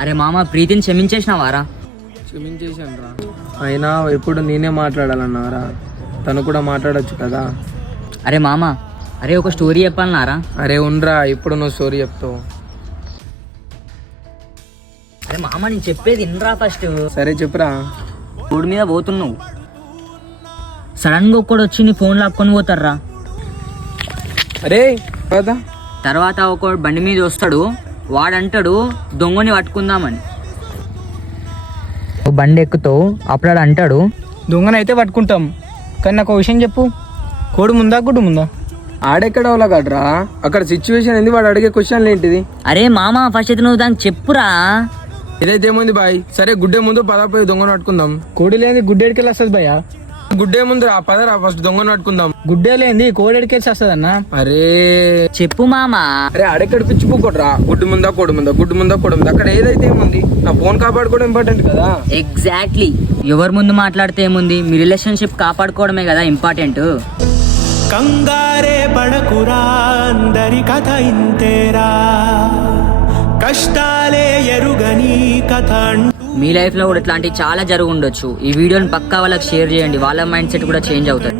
అరే మామ ప్రీతిని క్షమించేసినావారా? క్షమించేశాను రా. అయినా ఎప్పుడు నేనే మాట్లాడాలన్నారా? తను కూడా మాట్లాడొచ్చు కదా. అరే మామ, అరే ఒక స్టోరీ చెప్పాలన్నారా? అరే ఉండ్రా, ఇప్పుడు నువ్వు స్టోరీ చెప్తావు. అరే మామ నేను చెప్పేది ఇన్రా ఫస్ట్. సరే చెప్పురా. రోడ్డు మీద పోతున్నావు, సడన్ గా ఒక్కడు వచ్చి నీ ఫోన్ లాక్కొని పోతారా. అరే కదా తర్వాత ఒక బండి మీద వస్తాడు, వాడంటాడు దొంగని పట్టుకుందామని. బండి ఎక్కుతావు, అప్పుడు అంటాడు దొంగనైతే పట్టుకుంటాం, కానీ నాకు ఒక విషయం చెప్పు, కోడి ముందా గుడ్డు ముందా? ఆడెక్కడ వాళ్ళ కట్రా, అక్కడ సిచ్యువేషన్ ఏంది, వాడు అడిగే క్వశ్చన్లు ఏంటిది? అరే మామ ఫస్ట్ అయితే నువ్వు దానికి చెప్పురా. ఇదైతే ఏముంది బాయ్, సరే గుడ్డే ముందు పదపోయి దొంగను పట్టుకుందాం. కోడి లేని గుడ్డేడికెళ్ళి వస్తుంది భయ్యా. గుడ్డే ముందు రా, పదరా ఫస్ట్ దొంగను పట్టుకుందాం. గుడ్డే లేని కోడెడికెళ్ళి వస్తుంది అన్న. అరే చెప్పు మామ. అరే ఆడెక్కడ పిచ్చిపోకూడరా, గుడ్డు ముందా కోడి ముందా, గుడ్డు ముందా కోడి ముందా, అక్కడ ఏదైతే ఏముంది, నా ఫోన్ కాపాడుకోవడం ఇంపార్టెంట్ కదా. ఎగ్జాక్ట్లీ, ఎవరి ముందు మాట్లాడితే ఏముంది, మీ రిలేషన్షిప్ కాపాడుకోవడమే కదా ఇంపార్టెంట్. కంగారే పడకురా, అందరి కథ ఇంతేరా, కష్టాలే ఎరుగని కథ. మీ లైఫ్ లో కూడా ఇట్లాంటి చాలా జరుగు ఉండొచ్చు. ఈ వీడియోని పక్కా వాళ్ళకి షేర్ చేయండి, వాళ్ళ మైండ్ సెట్ కూడా చేంజ్ అవుతుంది.